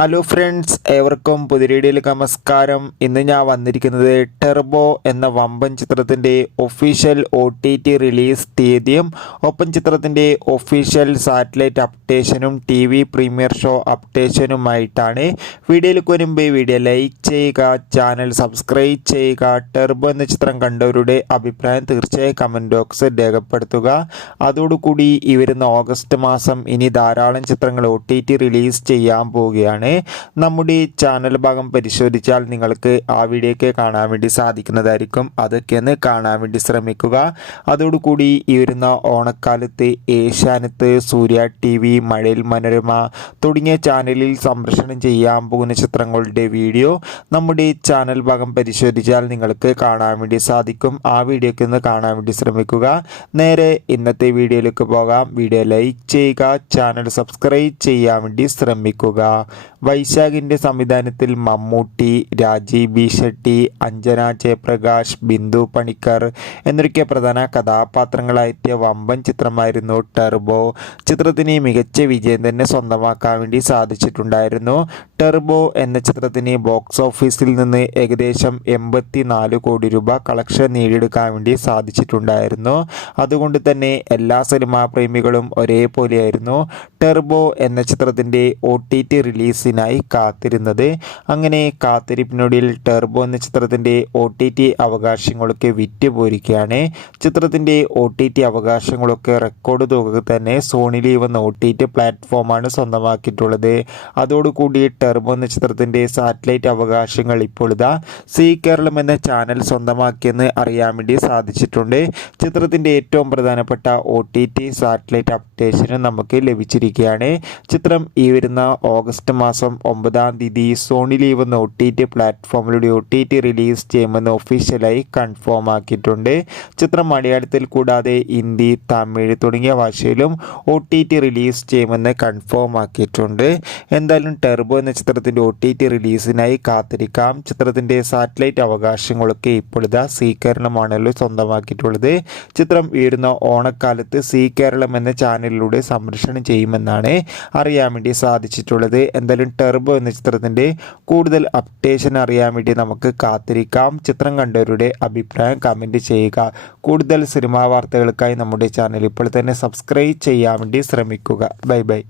Hello friends, ഏവർക്കും പുതിയ വീഡിയോയിലേക്ക് നമസ്കാരം. ഇന്ന് ഞാൻ വന്നിരിക്കുന്നത് ടെർബോ എന്ന വമ്പൻ ചിത്രത്തിൻ്റെ ഒഫീഷ്യൽ OTT റിലീസ് തീയതിയും ഒപ്പം ചിത്രത്തിൻ്റെ ഒഫീഷ്യൽ സാറ്റലൈറ്റ് അപ്ഡേഷനും TV പ്രീമിയർ ഷോ അപ്ഡേഷനുമായിട്ടാണ്. വീഡിയോയിലേക്ക് വരുമ്പോൾ വീഡിയോ ലൈക്ക് ചെയ്യുക, ചാനൽ സബ്സ്ക്രൈബ് ചെയ്യുക. ടെർബോ എന്ന ചിത്രം കണ്ടവരുടെ അഭിപ്രായം തീർച്ചയായും കമൻറ്റ് ബോക്സിൽ രേഖപ്പെടുത്തുക. അതോടുകൂടി ഈ വരുന്ന ഓഗസ്റ്റ് മാസം ഇനി ധാരാളം ചിത്രങ്ങൾ OTT റിലീസ് ചെയ്യാൻ പോവുകയാണ്. നമ്മുടെ ചാനൽ ഭാഗം പരിശോധിച്ചാൽ നിങ്ങൾക്ക് ആ വീഡിയോയ്ക്ക് കാണാൻ വേണ്ടി സാധിക്കുന്നതായിരിക്കും. അതൊക്കെ ഒന്ന് കാണാൻ വേണ്ടി ശ്രമിക്കുക. അതോടുകൂടി ഈ വരുന്ന ഓണക്കാലത്ത് ഏഷ്യാനെറ്റ്, സൂര്യ TV, മഴയിൽ മനോരമ തുടങ്ങിയ ചാനലിൽ സംപ്രേഷണം ചെയ്യാൻ പോകുന്ന ചിത്രങ്ങളുടെ വീഡിയോ നമ്മുടെ ചാനൽ ഭാഗം പരിശോധിച്ചാൽ നിങ്ങൾക്ക് കാണാൻ വേണ്ടി സാധിക്കും. ആ വീഡിയോയ്ക്ക് ഒന്ന് കാണാൻ വേണ്ടി ശ്രമിക്കുക. നേരെ ഇന്നത്തെ വീഡിയോയിലേക്ക് പോകാം. വീഡിയോ ലൈക്ക് ചെയ്യുക, ചാനൽ സബ്സ്ക്രൈബ് ചെയ്യാൻ വേണ്ടി ശ്രമിക്കുക. വൈശാഖിൻ്റെ സംവിധാനത്തിൽ മമ്മൂട്ടി, രാജീവ് ബി ഷെട്ടി, അഞ്ജന ജയപ്രകാശ്, ബിന്ദു പണിക്കർ എന്നൊക്കെ പ്രധാന കഥാപാത്രങ്ങളായെത്തിയ വമ്പൻ ചിത്രമായിരുന്നു ടെർബോ. ചിത്രത്തിന് മികച്ച വിജയം തന്നെ സ്വന്തമാക്കാൻ വേണ്ടി സാധിച്ചിട്ടുണ്ടായിരുന്നു. ടെർബോ എന്ന ചിത്രത്തിന് ബോക്സ് ഓഫീസിൽ നിന്ന് ഏകദേശം 84 കോടി രൂപ കളക്ഷൻ നേടിയെടുക്കാൻ വേണ്ടി സാധിച്ചിട്ടുണ്ടായിരുന്നു. അതുകൊണ്ട് തന്നെ എല്ലാ സിനിമാ പ്രേമികളും ഒരേപോലെയായിരുന്നു ടെർബോ എന്ന ചിത്രത്തിൻ്റെ OTT റിലീസിനായി കാത്തിരുന്നത്. അങ്ങനെ കാത്തിരിപ്പിനൊടുവിൽ ടെർബോ എന്ന ചിത്രത്തിൻ്റെ OTT അവകാശങ്ങളൊക്കെ വിറ്റുപോയിരിക്കുകയാണ്. ചിത്രത്തിൻ്റെ OTT അവകാശങ്ങളൊക്കെ റെക്കോർഡ് തുക തന്നെ സോണി ലീവ് എന്ന OTT പ്ലാറ്റ്ഫോമാണ് സ്വന്തമാക്കിയിട്ടുള്ളത്. അതോടുകൂടി ടെർബോ എന്ന ചിത്രത്തിൻ്റെ സാറ്റലൈറ്റ് അവകാശങ്ങൾ ഇപ്പോൾ സീ കേരളം എന്ന ചാനൽ സ്വന്തമാക്കിയെന്ന് അറിയാൻ വേണ്ടി സാധിച്ചിട്ടുണ്ട്. ചിത്രത്തിൻ്റെ ഏറ്റവും പ്രധാനപ്പെട്ട OTT സാറ്റലൈറ്റ് അപ്ഡേഷനും നമുക്ക് ലഭിച്ചിരിക്കുകയാണ്. ചിത്രം ഈ വരുന്ന ഓഗസ്റ്റ് മാസം 9-ാം തീയതി സോണി ലീവ് എന്ന OTT പ്ലാറ്റ്ഫോമിലൂടെ OTT റിലീസ് ചെയ്യുമെന്ന് ഒഫീഷ്യലായി കൺഫേം ആക്കിയിട്ടുണ്ട്. ചിത്രം മലയാളത്തിൽ കൂടാതെ ഹിന്ദി, തമിഴ് തുടങ്ങിയ ഭാഷയിലും OTT റിലീസ് ചെയ്യുമെന്ന് കൺഫേം ആക്കിയിട്ടുണ്ട്. എന്തായാലും ടെർബോ എന്ന ചിത്രത്തിൻ്റെ OTT റിലീസിനായി കാത്തിരിക്കാം. ചിത്രത്തിൻ്റെ സാറ്റലൈറ്റ് അവകാശങ്ങളൊക്കെ ഇപ്പോൾ സീ കേരളമാണല്ലോ സ്വന്തമാക്കിയിട്ടുള്ളത്. ചിത്രം വരുന്ന ഓണക്കാലത്ത് സീ കേരളം എന്ന ചാനലിലൂടെ സംപ്രേഷണം ചെയ്യുമെന്നാണ് അറിയാൻ വേണ്ടി സാധിച്ചിട്ടുള്ളത്. എന്തായാലും ടെർബോ എന്ന ചിത്രത്തിൻ്റെ കൂടുതൽ അപ്ഡേഷൻ അറിയാൻ വേണ്ടി നമുക്ക് കാത്തിരിക്കാം. ചിത്രം കണ്ടവരുടെ അഭിപ്രായം കമൻറ്റ് ചെയ്യുക. കൂടുതൽ സിനിമാ വാർത്തകൾക്കായി നമ്മുടെ ചാനൽ ഇപ്പോൾ തന്നെ സബ്സ്ക്രൈബ് ചെയ്യാൻ വേണ്ടി ശ്രമിക്കുക. Bye bye.